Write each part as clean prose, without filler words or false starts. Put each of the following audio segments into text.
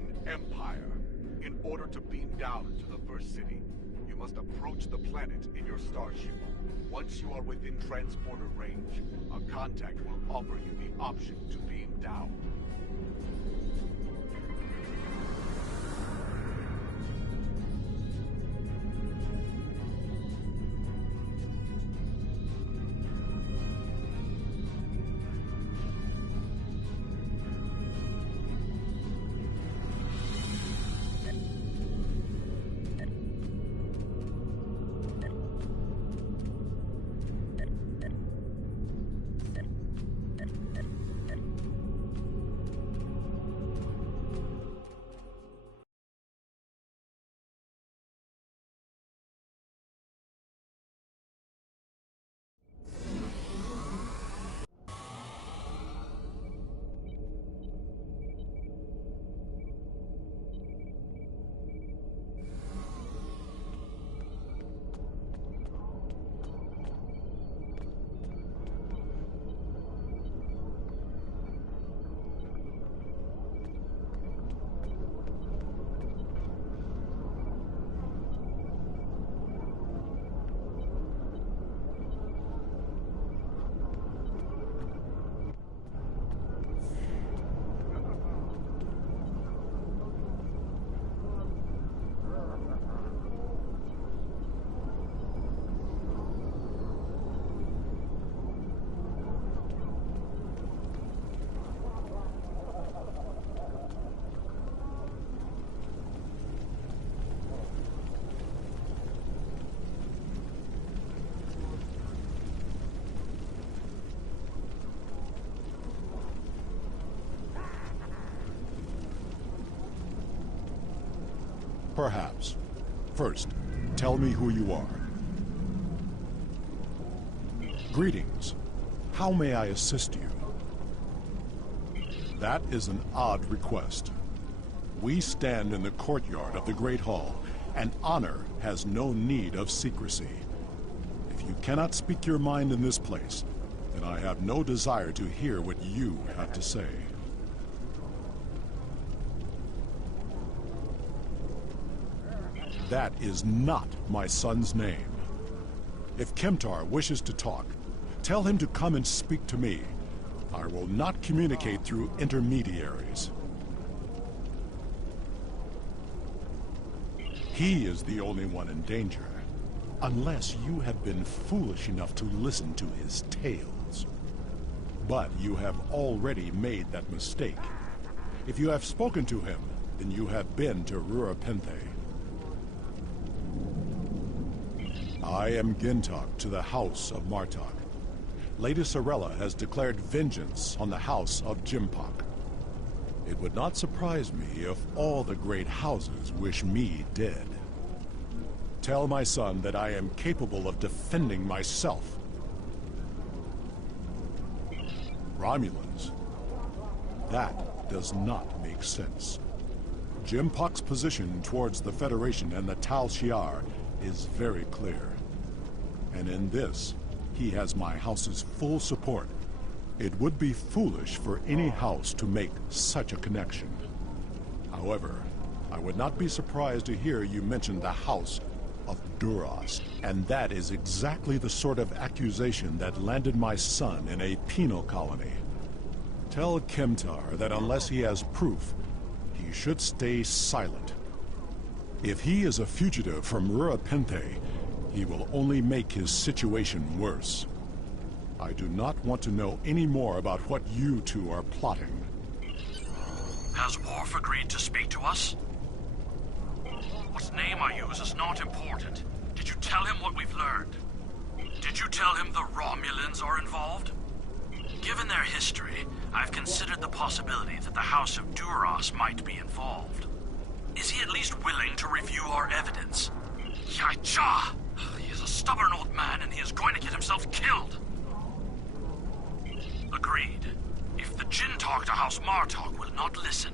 Klingon Empire. In order to beam down to the first city, you must approach the planet in your starship. Once you are within transporter range, a contact will offer you the option to beam down. Perhaps. First, tell me who you are. Greetings. How may I assist you? That is an odd request. We stand in the courtyard of the Great Hall, and honor has no need of secrecy. If you cannot speak your mind in this place, then I have no desire to hear what you have to say. That is not my son's name. If Kemtar wishes to talk, tell him to come and speak to me. I will not communicate through intermediaries. He is the only one in danger, unless you have been foolish enough to listen to his tales. But you have already made that mistake. If you have spoken to him, then you have been to Rurapenthe. I am Gintok to the House of Martok. Lady Sorella has declared vengeance on the House of Jimpok. It would not surprise me if all the great houses wish me dead. Tell my son that I am capable of defending myself. Romulans? That does not make sense. Jimpok's position towards the Federation and the Tal Shiar is very clear. And in this, he has my house's full support. It would be foolish for any house to make such a connection. However, I would not be surprised to hear you mention the House of Duras, and that is exactly the sort of accusation that landed my son in a penal colony. Tell Kemtar that unless he has proof, he should stay silent. If he is a fugitive from Rurapenthe, he will only make his situation worse. I do not want to know any more about what you two are plotting. Has Worf agreed to speak to us? What name I use is not important. Did you tell him what we've learned? Did you tell him the Romulans are involved? Given their history, I've considered the possibility that the House of Duras might be involved. Is he at least willing to review our evidence? Yaicha! He is a stubborn old man and he is going to get himself killed. Agreed. If the Jinn talk to House Martok will not listen,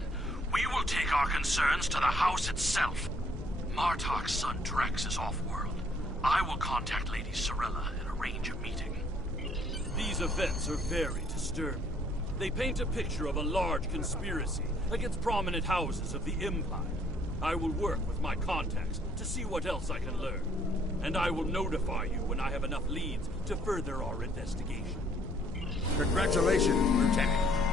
we will take our concerns to the house itself. Martok's son Drex is off-world. I will contact Lady Sorella and arrange a meeting. These events are very disturbing. They paint a picture of a large conspiracy against prominent houses of the Empire. I will work with my contacts to see what else I can learn. And I will notify you when I have enough leads to further our investigation. Congratulations, Lieutenant.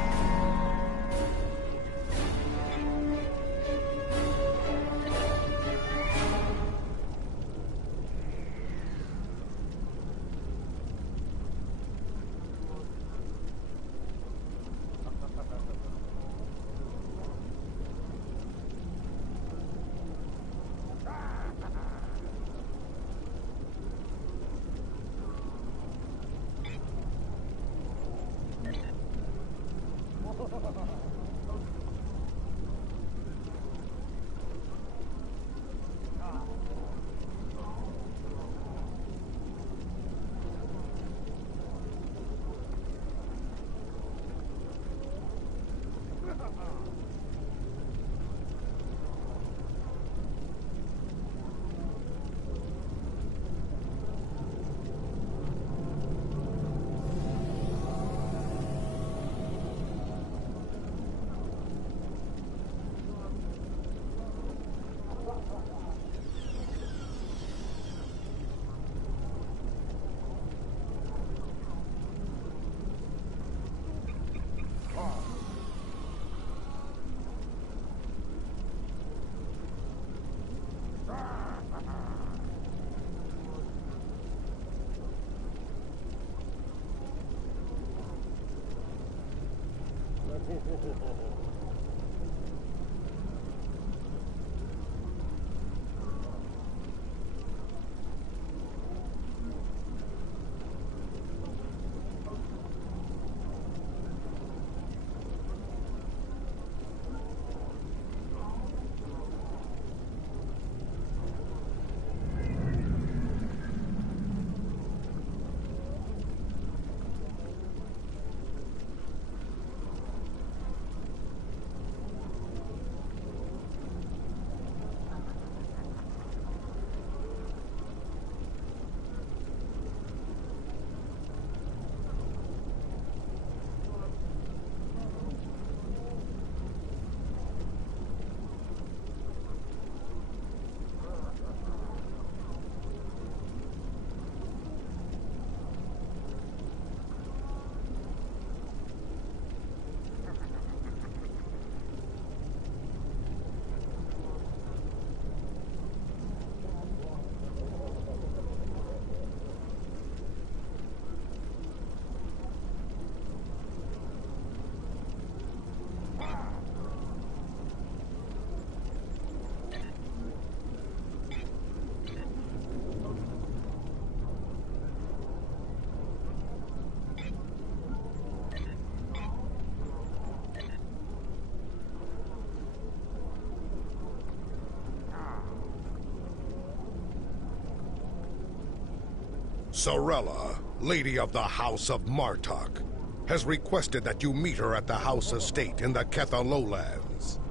Sorella, Lady of the House of Martok, has requested that you meet her at the House Estate in the Ketha Lowlands.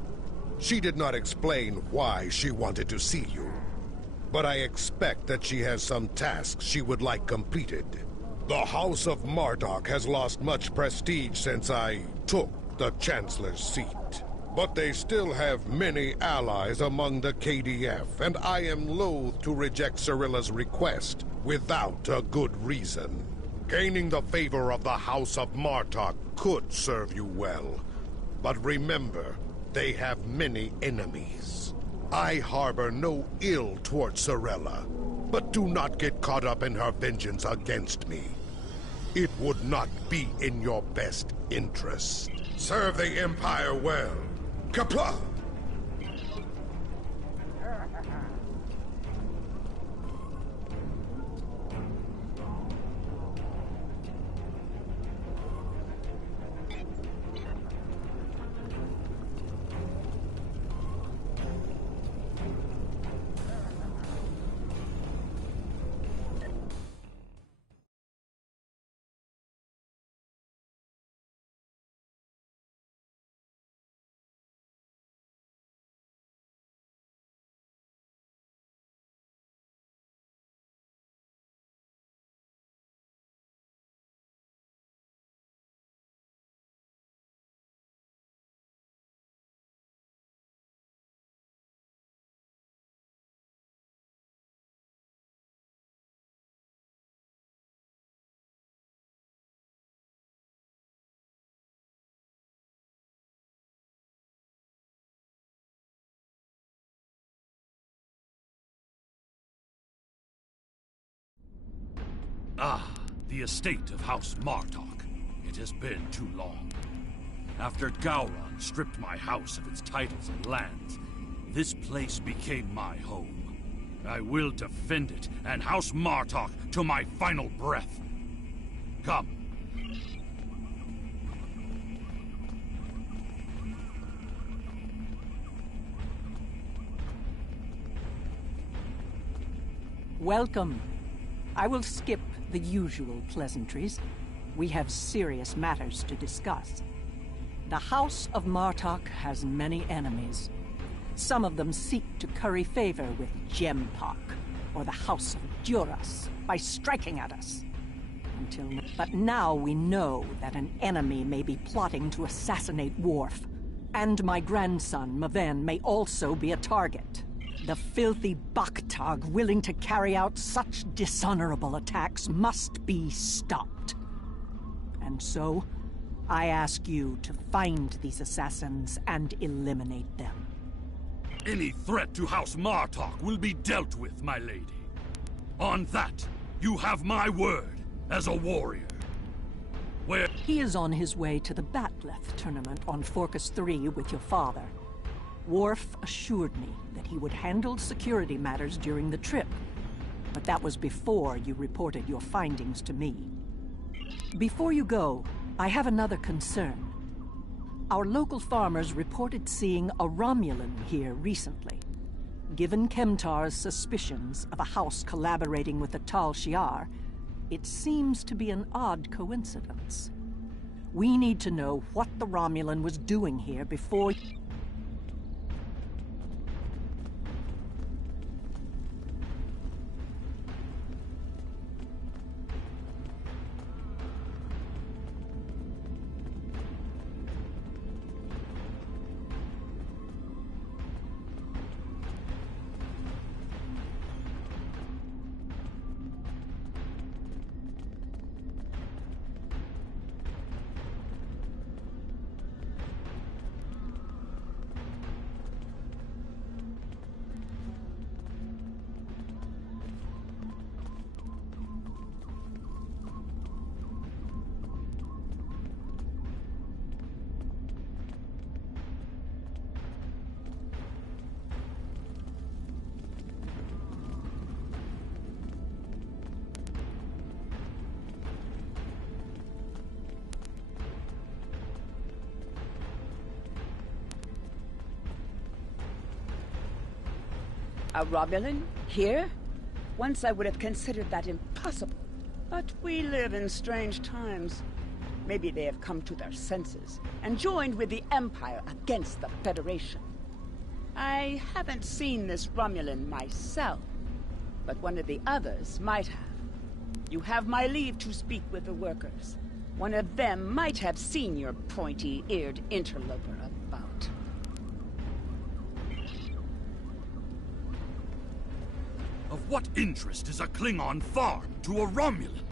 She did not explain why she wanted to see you, but I expect that she has some tasks she would like completed. The House of Martok has lost much prestige since I took the Chancellor's seat. But they still have many allies among the KDF, and I am loath to reject Sorella's request without a good reason. Gaining the favor of the House of Martok could serve you well. But remember, they have many enemies. I harbor no ill towards Sorella, but do not get caught up in her vengeance against me. It would not be in your best interest. Serve the Empire well. Kapla! Ah, the estate of House Martok. It has been too long. After Gowron stripped my house of its titles and lands, this place became my home. I will defend it and House Martok to my final breath. Come. Welcome. I will skip the usual pleasantries. We have serious matters to discuss. The House of Martok has many enemies. Some of them seek to curry favor with Gempok, or the House of Duras, by striking at us. But now we know that an enemy may be plotting to assassinate Worf, and my grandson, Maven, may also be a target. The filthy Baktag willing to carry out such dishonorable attacks must be stopped. And so, I ask you to find these assassins and eliminate them. Any threat to House Martok will be dealt with, my lady. On that, you have my word as a warrior. Where... He is on his way to the Batleth tournament on Forcus 3 with your father. Worf assured me that he would handle security matters during the trip, but that was before you reported your findings to me. Before you go, I have another concern. Our local farmers reported seeing a Romulan here recently. Given Kemtar's suspicions of a house collaborating with the Tal Shiar, it seems to be an odd coincidence. We need to know what the Romulan was doing here before... A Romulan? Here? Once I would have considered that impossible. But we live in strange times. Maybe they have come to their senses and joined with the Empire against the Federation. I haven't seen this Romulan myself, but one of the others might have. You have my leave to speak with the workers. One of them might have seen your pointy-eared interloper about. Of what interest is a Klingon farm to a Romulan?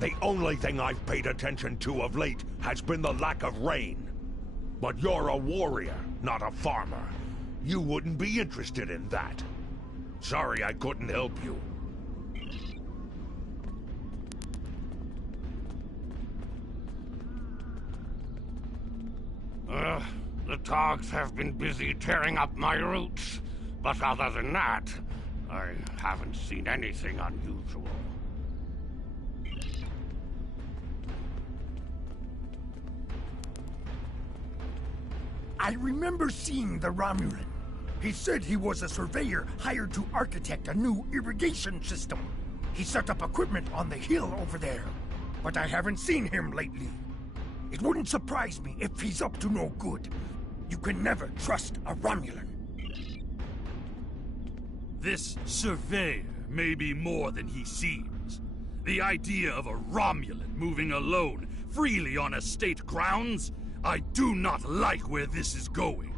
The only thing I've paid attention to of late has been the lack of rain. But you're a warrior, not a farmer. You wouldn't be interested in that. Sorry I couldn't help you. The Togs have been busy tearing up my roots, but other than that, I haven't seen anything unusual. I remember seeing the Romulan. He said he was a surveyor hired to architect a new irrigation system. He set up equipment on the hill over there, but I haven't seen him lately. It wouldn't surprise me if he's up to no good. You can never trust a Romulan. This surveyor may be more than he seems. The idea of a Romulan moving alone, freely on estate grounds? I do not like where this is going.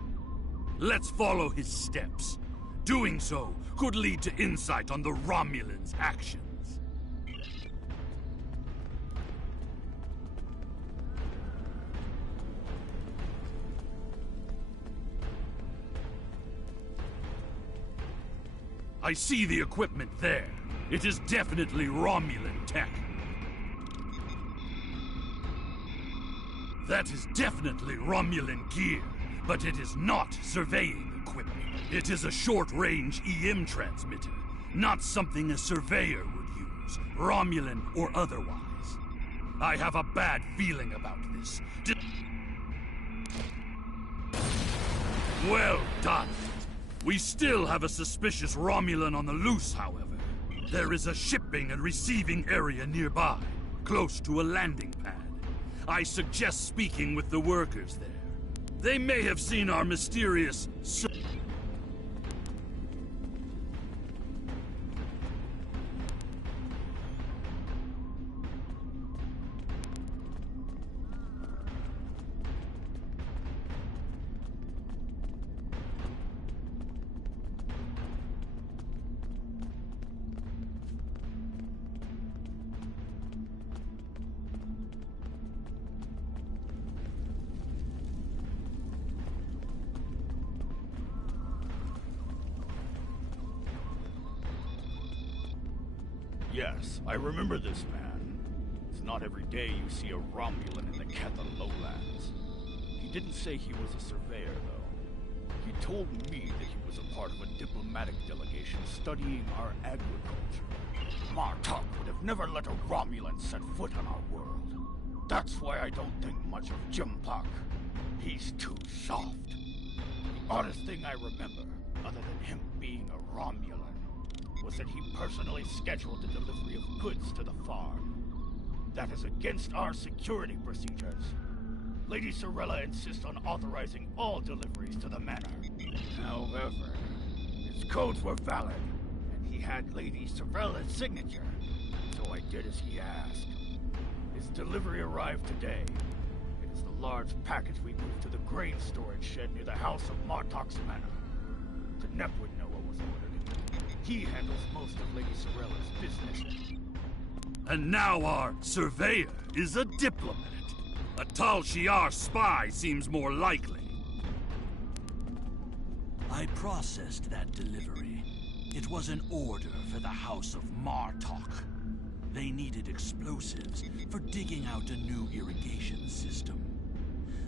Let's follow his steps. Doing so could lead to insight on the Romulans' actions. I see the equipment there. It is definitely Romulan tech. That is definitely Romulan gear, but it is not surveying equipment. It is a short-range EM transmitter, not something a surveyor would use, Romulan or otherwise. I have a bad feeling about this. Well done. We still have a suspicious Romulan on the loose, however. There is a shipping and receiving area nearby, close to a landing pad. I suggest speaking with the workers there. They may have seen our mysterious... Yes, I remember this man. It's not every day you see a Romulan in the Ketha lowlands. He didn't say he was a surveyor, though. He told me that he was a part of a diplomatic delegation studying our agriculture. Martok would have never let a Romulan set foot on our world. That's why I don't think much of Jimpak. He's too soft. The oddest thing I remember, other than him being a Romulan, was that he personally scheduled the delivery of goods to the farm. That is against our security procedures. Lady Sorella insists on authorizing all deliveries to the manor. However, his codes were valid, and he had Lady Sorella's signature, so I did as he asked. His delivery arrived today. It is the large package we moved to the grain storage shed near the house of Martok's manor. Tenep would know what was ordered. He handles most of Lady Sorella's business. And now our surveyor is a diplomat. A Tal Shiar spy seems more likely. I processed that delivery. It was an order for the House of Martok. They needed explosives for digging out a new irrigation system.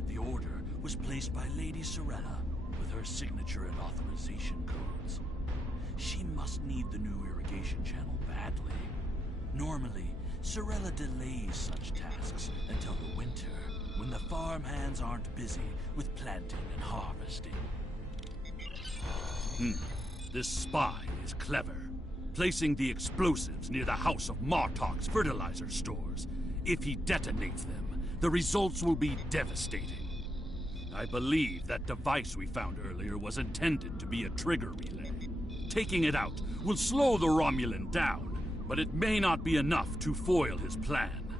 The order was placed by Lady Sorella with her signature and authorization codes. She must need the new irrigation channel badly. Normally, Sorella delays such tasks until the winter, when the farm hands aren't busy with planting and harvesting. This spy is clever, placing the explosives near the House of Martok's fertilizer stores. If he detonates them, the results will be devastating. I believe that device we found earlier was intended to be a trigger relay. Taking it out will slow the Romulan down, but it may not be enough to foil his plan.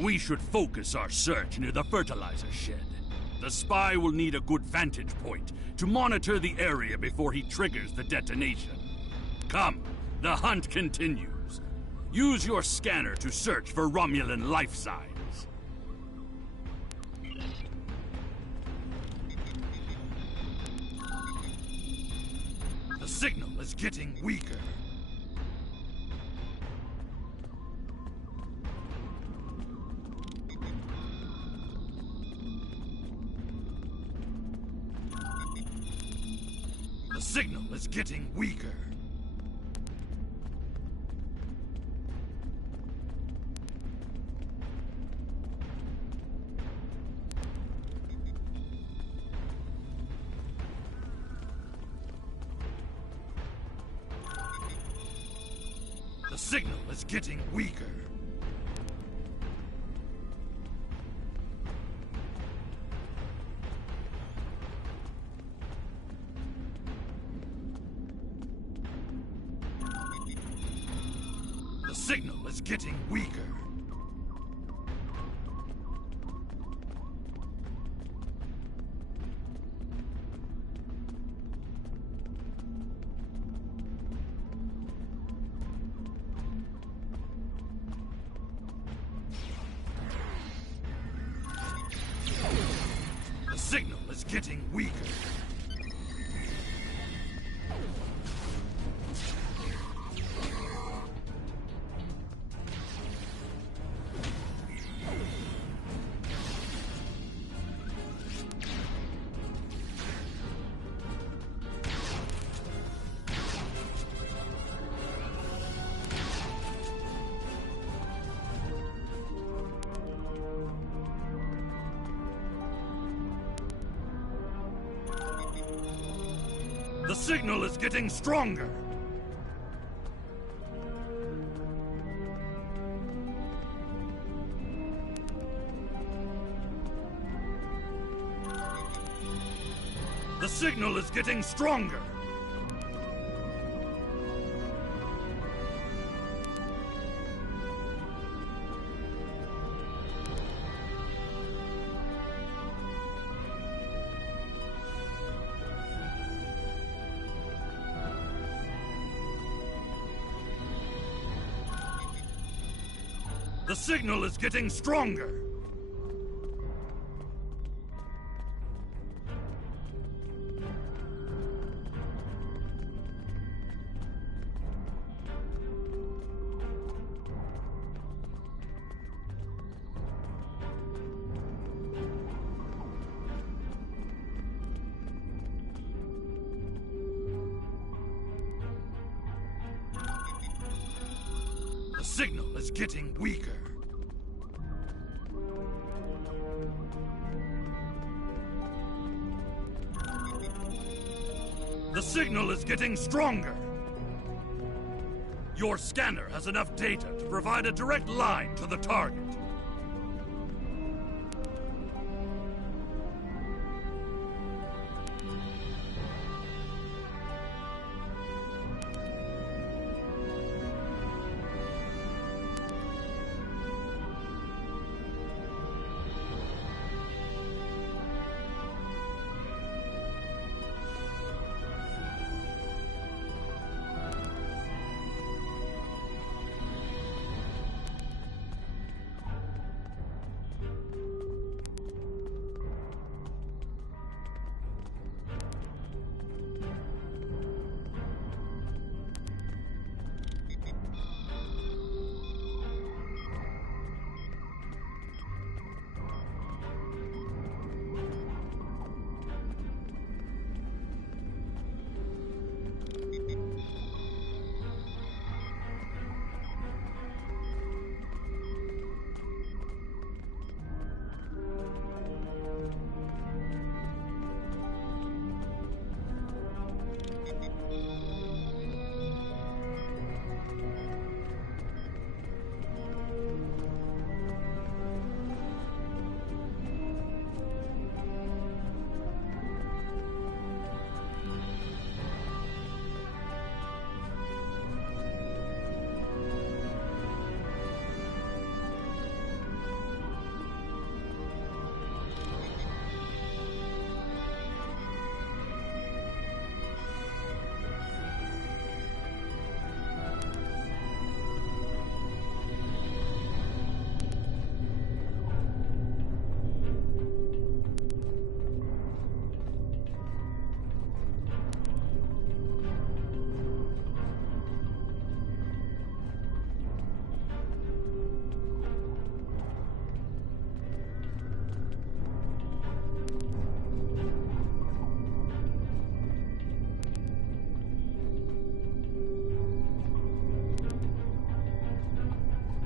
We should focus our search near the fertilizer shed. The spy will need a good vantage point to monitor the area before he triggers the detonation. Come, the hunt continues. Use your scanner to search for Romulan life signs. The signal is getting weaker. The signal is getting weaker. The signal is getting weaker. The signal is getting weaker. The signal is getting weaker. The signal is getting stronger. The signal is getting stronger. The signal is getting stronger. The signal is getting weaker. The signal is getting stronger. Your scanner has enough data to provide a direct line to the target.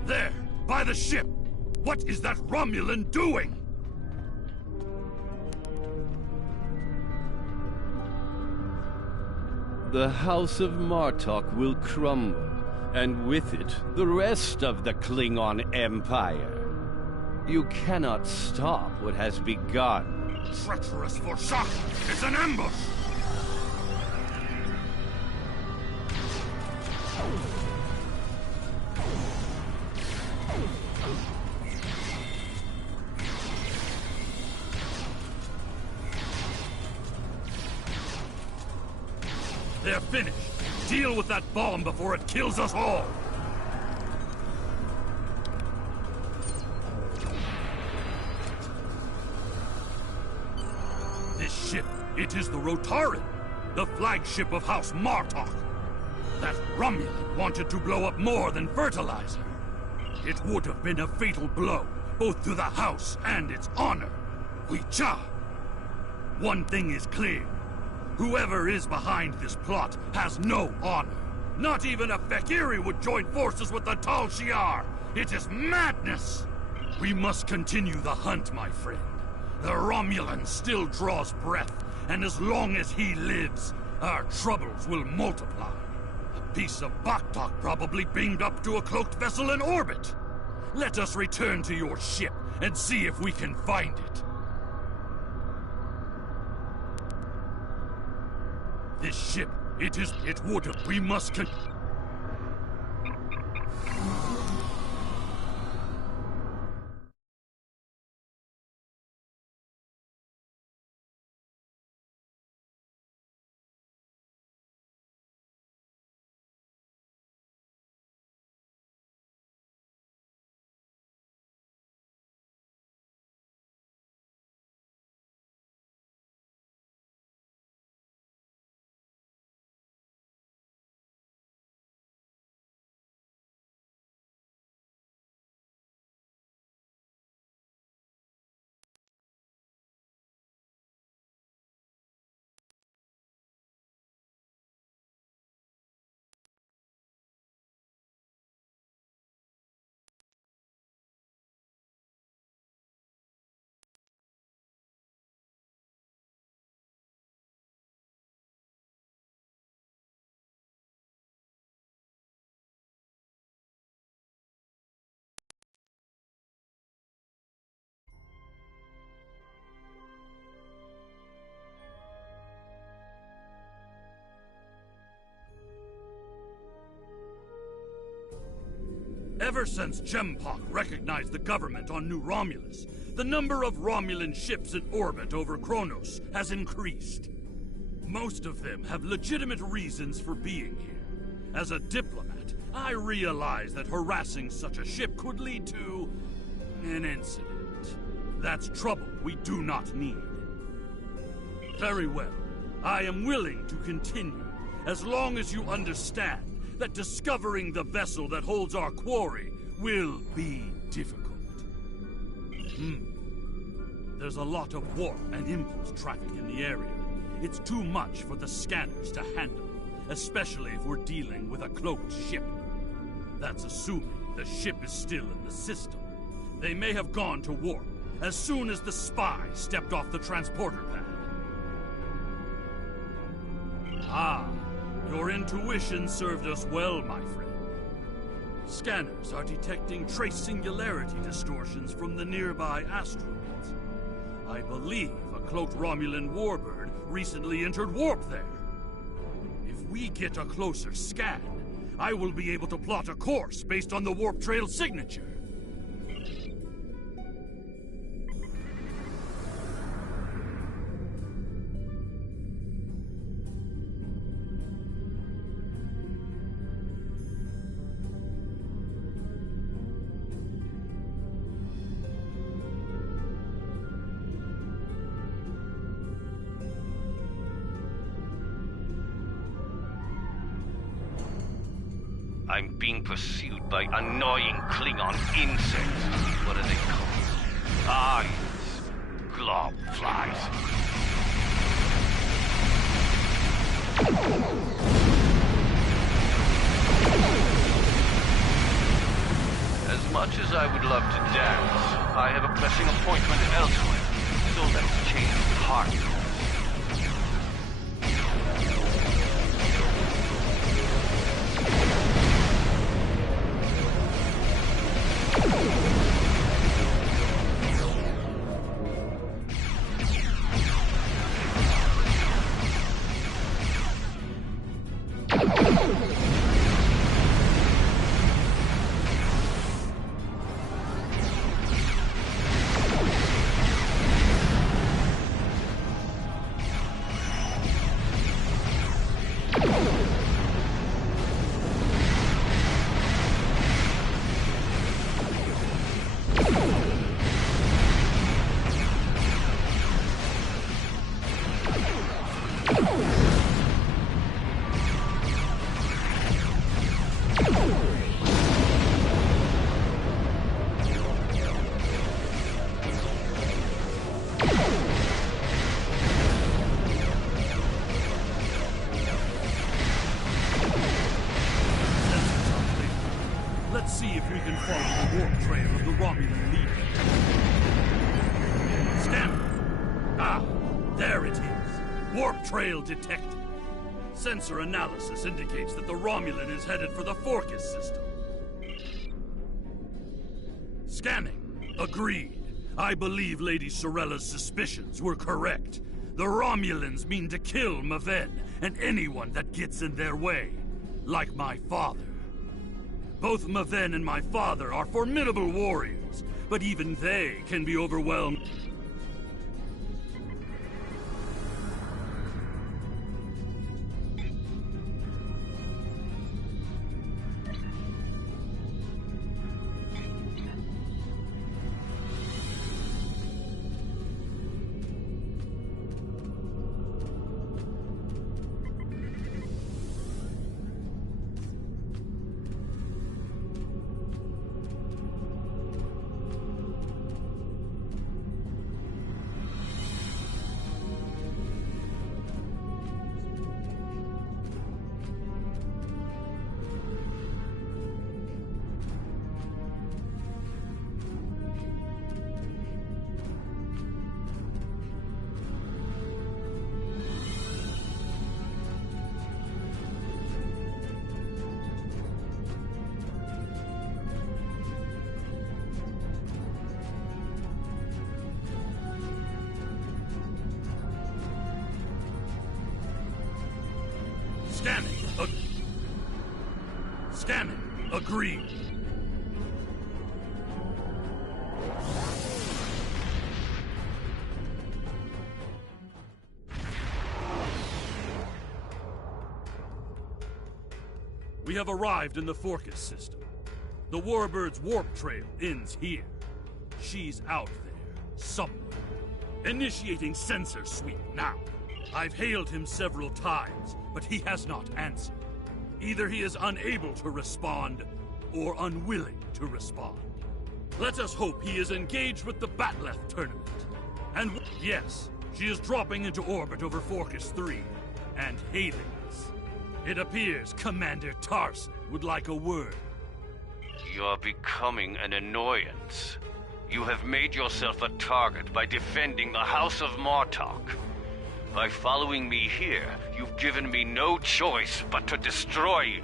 There, by the ship! What is that Romulan doing? The House of Martok will crumble And with it, the rest of the Klingon Empire. You cannot stop what has begun. Treacherous for shock! It's an ambush! They're finished. Deal with that bomb before it kills us all! This ship, it is the Rotaran, the flagship of House Martok. That Romulan wanted to blow up more than fertilizer. It would have been a fatal blow, both to the House and its honor. Wicha! One thing is clear. Whoever is behind this plot has no honor. Not even a Fekiri would join forces with the Tal Shiar. It is madness! We must continue the hunt, my friend. The Romulan still draws breath, and as long as he lives, our troubles will multiply. A piece of Baktok probably beamed up to a cloaked vessel in orbit. Let us return to your ship and see if we can find it. This ship, it would have, we must Ever since Gempok recognized the government on New Romulus, the number of Romulan ships in orbit over Kronos has increased. Most of them have legitimate reasons for being here. As a diplomat, I realize that harassing such a ship could lead to an incident. That's trouble we do not need. Very well. I am willing to continue, as long as you understand that discovering the vessel that holds our quarry will be difficult. There's a lot of warp and impulse traffic in the area. It's too much for the scanners to handle, especially if we're dealing with a cloaked ship. That's assuming the ship is still in the system. They may have gone to warp as soon as the spy stepped off the transporter pad. Ah, your intuition served us well, my friend. Scanners are detecting trace singularity distortions from the nearby asteroids. I believe a cloaked Romulan warbird recently entered warp there. If we get a closer scan, I will be able to plot a course based on the warp trail signature. I'm being pursued by annoying Klingon insects. What are they called? Ah, yes. Glob flies. As much as I would love to dance, I have a pressing appointment elsewhere. So let's change partners. warp trail of the Romulan leader. Scanning. Ah, there it is. Warp trail detected. Sensor analysis indicates that the Romulan is headed for the Forcus system. Scanning. Agreed. I believe Lady Sorella's suspicions were correct. The Romulans mean to kill Maven and anyone that gets in their way. Like my father. Both Maven and my father are formidable warriors, but even they can be overwhelmed. Scanning. Agreed. We have arrived in the Forcus system. The Warbird's warp trail ends here. She's out there, somewhere. Initiating sensor sweep now. I've hailed him several times, but he has not answered. Either he is unable to respond, or unwilling to respond. Let us hope he is engaged with the Batleth tournament. And yes, she is dropping into orbit over Forcus 3, and hailing us. It appears Commander Tarson would like a word. You're becoming an annoyance. You have made yourself a target by defending the House of Martok. By following me here, you've given me no choice but to destroy you.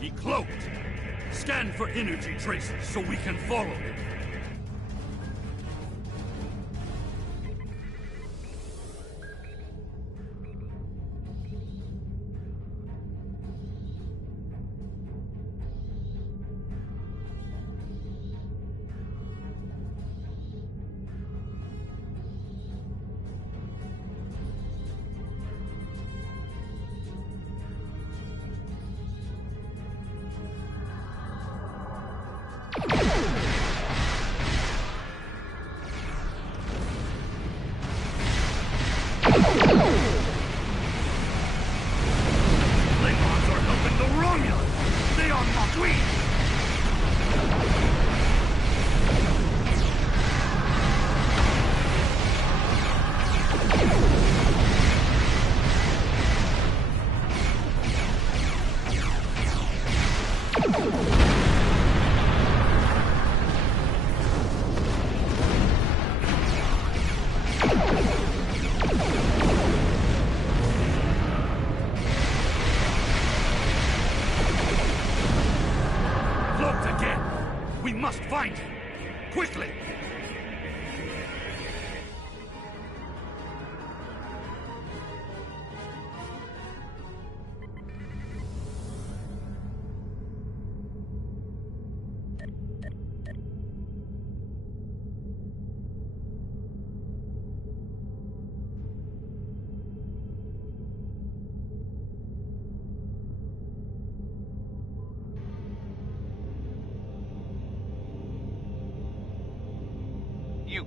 He cloaked. Scan for energy traces so we can follow him. Klingons are helping the Romulans! They are not weak! Cloaked again! We must find him! Quickly!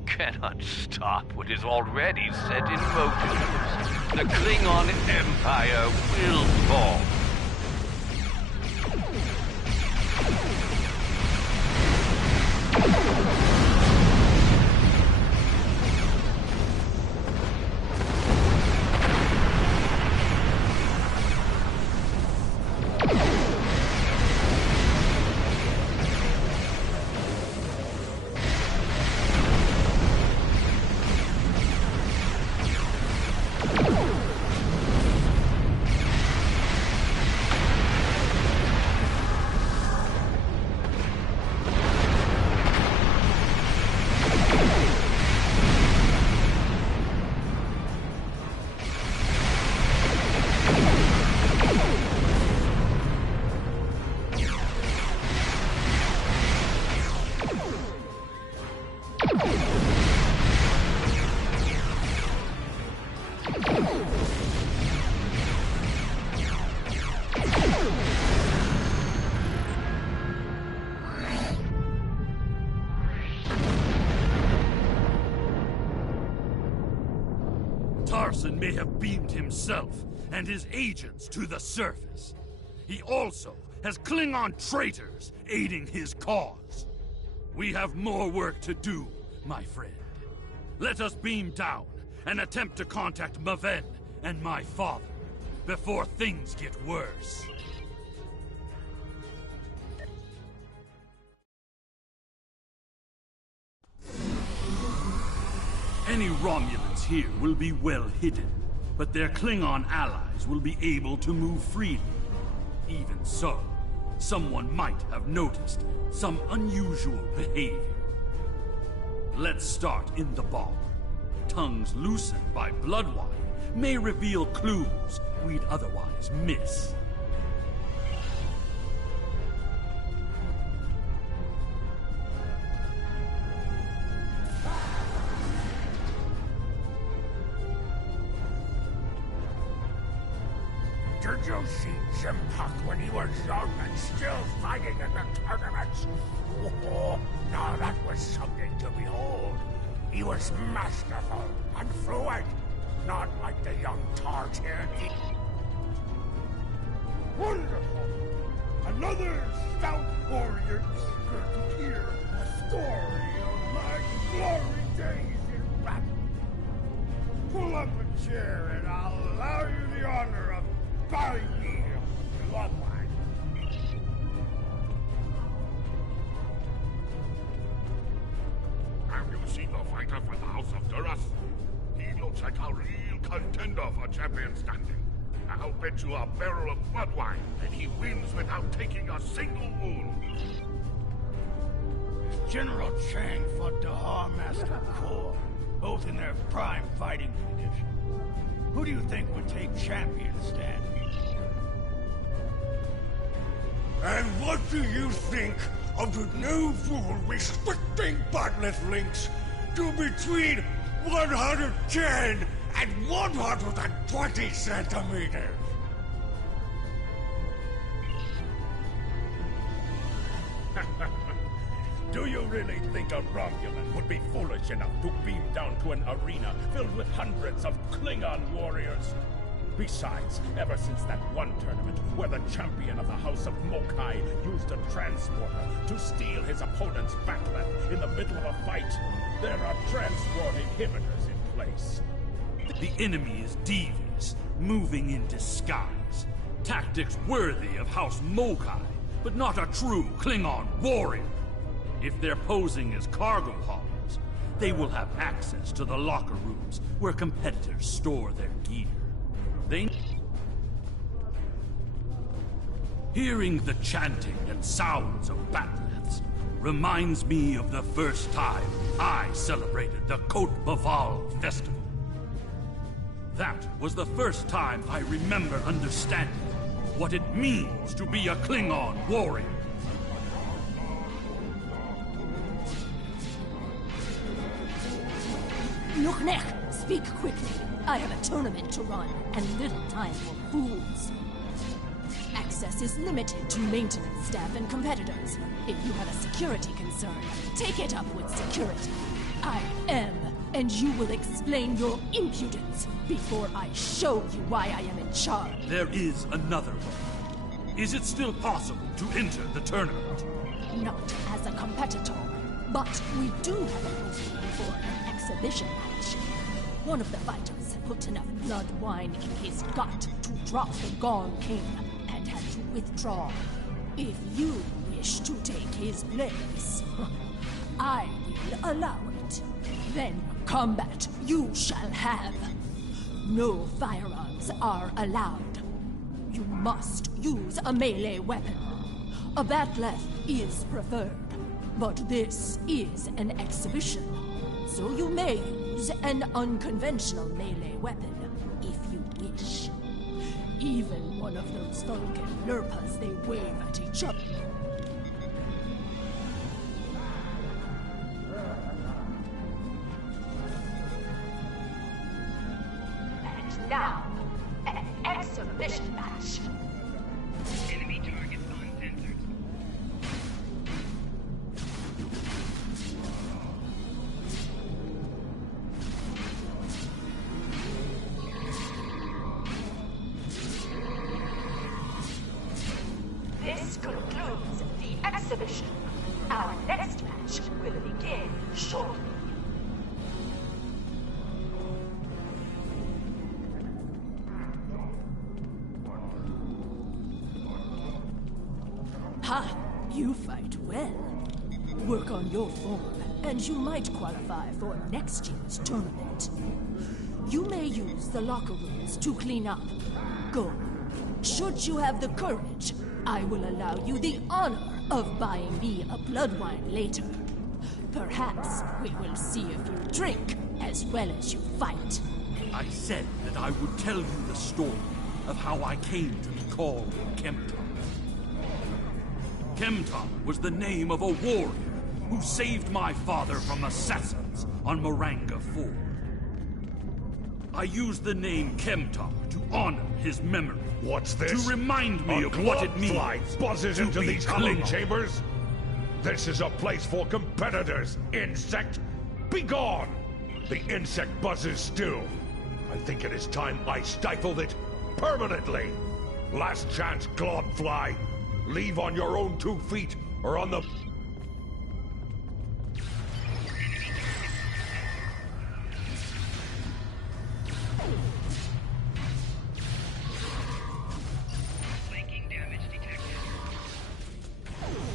cannot stop what is already set in motion. The Klingon Empire will fall. Tarson may have beamed himself and his agents to the surface. He also has Klingon traitors aiding his cause. We have more work to do, my friend. Let us beam down and attempt to contact Maven and my father before things get worse. Any Romulans here will be well hidden, but their Klingon allies will be able to move freely. Even so, someone might have noticed some unusual behavior. Let's start in the bar. Tongues loosened by blood wine may reveal clues we'd otherwise miss. Did you see Jim Puck when he was young and still fighting in the tournaments? Oh, now that was something to behold. He was masterful and fluent, not like the young tart here. Wonderful! Another stout warrior eager to hear a story of my glory days in battle. Pull up a chair and I'll allow you the honor of buying me a blood wine. Have you seen the fighter for the House of Duras? He looks like a real contender for champion standing. I'll bet you a barrel of blood wine that he wins without taking a single wound. General Chang fought Dahar Master Kor, both in their prime fighting condition. Who do you think would take champion standing? And what do you think of the new rule restricting bottomless links to between 110 and 120 centimeters? Do you really think a Romulan would be foolish enough to beam down to an arena filled with hundreds of Klingon warriors? Besides, ever since that one tournament where the champion of the House of Mokai used a transporter to steal his opponent's backlet in the middle of a fight, there are transport inhibitors in place. The enemy is devious, moving in disguise. Tactics worthy of House Mokai, but not a true Klingon warrior. If they're posing as cargo haulers, they will have access to the locker rooms where competitors store their gear. Hearing the chanting and sounds of bat'leths reminds me of the first time I celebrated the Côte Baval festival. That was the first time I remember understanding what it means to be a Klingon warrior. Luknech, speak quickly. I have a tournament to run, and little time for fools. Access is limited to maintenance staff and competitors. If you have a security concern, take it up with security. I am, and you will explain your impudence before I show you why I am in charge. There is another way. Is it still possible to enter the tournament? Not as a competitor, but we do have an opening for an exhibition match. One of the fighters put enough blood wine in his gut to drop the Gone King and had to withdraw. If you wish to take his place, I will allow it. Then combat you shall have. No firearms are allowed. You must use a melee weapon. A bat'leth is preferred, but this is an exhibition, so you may use an unconventional melee weapon if you wish. Even one of those Vulcan lurpas they wave at each other. And now, an exhibition match. Enemy targets uncensored. This concludes the exhibition. Our next match will begin shortly. Ha! You fight well. Work on your form, and you might qualify for next year's tournament. You may use the locker rooms to clean up. Go. Should you have the courage, I will allow you the honor of buying me a blood wine later. Perhaps we will see if you drink as well as you fight. I said that I would tell you the story of how I came to be called Kempton. Kempton was the name of a warrior who saved my father from assassins on Moranga Ford. I used the name Kempton to honor his memory. What's this? To remind me of what it means buzzes to into be these humming Klingon. chambers? This is a place for competitors, insect! Be gone! The insect buzzes still. I think it is time I stifled it permanently. Last chance, Globfly. Leave on your own 2 feet, or on the...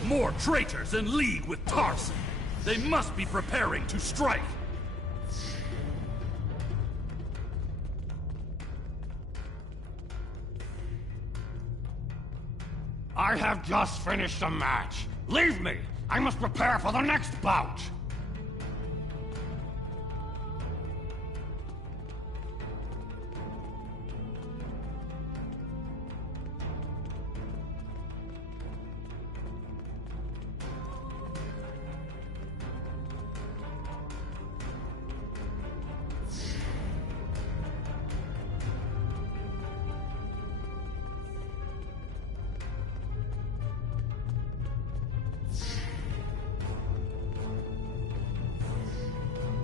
More traitors in league with Tarson. They must be preparing to strike. I have just finished a match. Leave me! I must prepare for the next bout!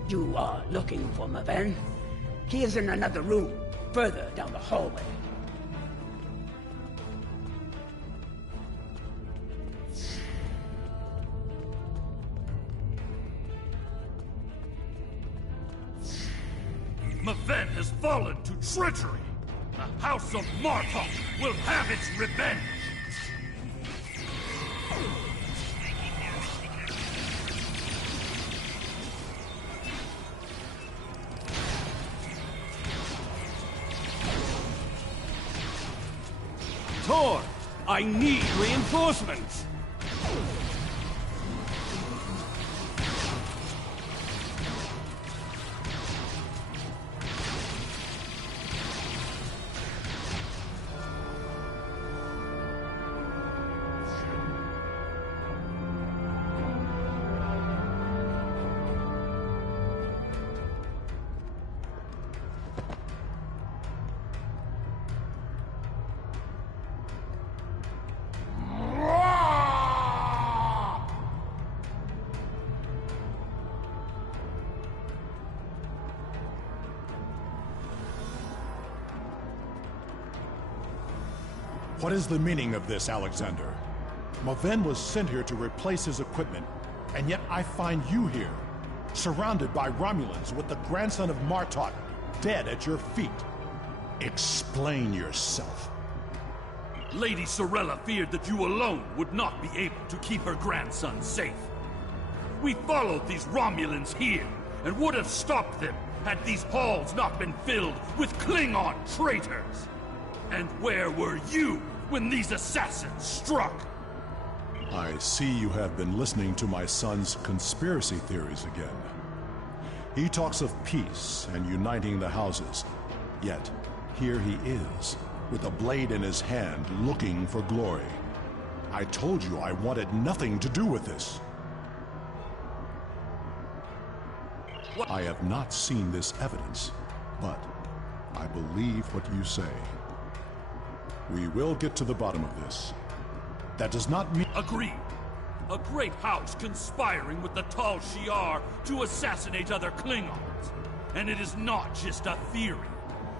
You are looking for Maven? He is in another room, further down the hallway. Maven has fallen to treachery. The House of Martok will have its revenge. Tor, I need reinforcements! What is the meaning of this, Alexander? Maven was sent here to replace his equipment, and yet I find you here, surrounded by Romulans with the grandson of Martok dead at your feet. Explain yourself. Lady Sorella feared that you alone would not be able to keep her grandson safe. We followed these Romulans here, and would have stopped them had these halls not been filled with Klingon traitors. And where were you when these assassins struck? I see you have been listening to my son's conspiracy theories again. He talks of peace and uniting the houses, yet here he is, with a blade in his hand, looking for glory. I told you I wanted nothing to do with this. I have not seen this evidence, but I believe what you say. We will get to the bottom of this. That does not mean— Agreed. A great house conspiring with the Tal Shiar to assassinate other Klingons. And it is not just a theory.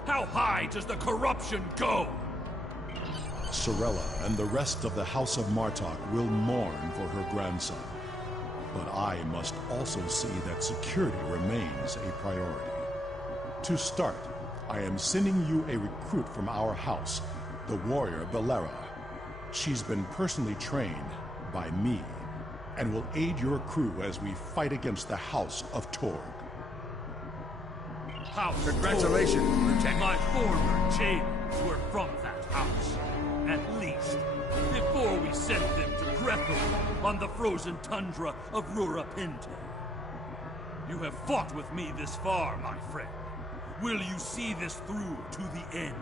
How high does the corruption go? Sorella and the rest of the House of Martok will mourn for her grandson. But I must also see that security remains a priority. To start, I am sending you a recruit from our house, the warrior Belera. She's been personally trained by me, and will aid your crew as we fight against the House of Torg. House Congratulations, Lieutenant. My former jailers were from that house. At least, before we sent them to Grethel on the frozen tundra of Rurapente. You have fought with me this far, my friend. Will you see this through to the end?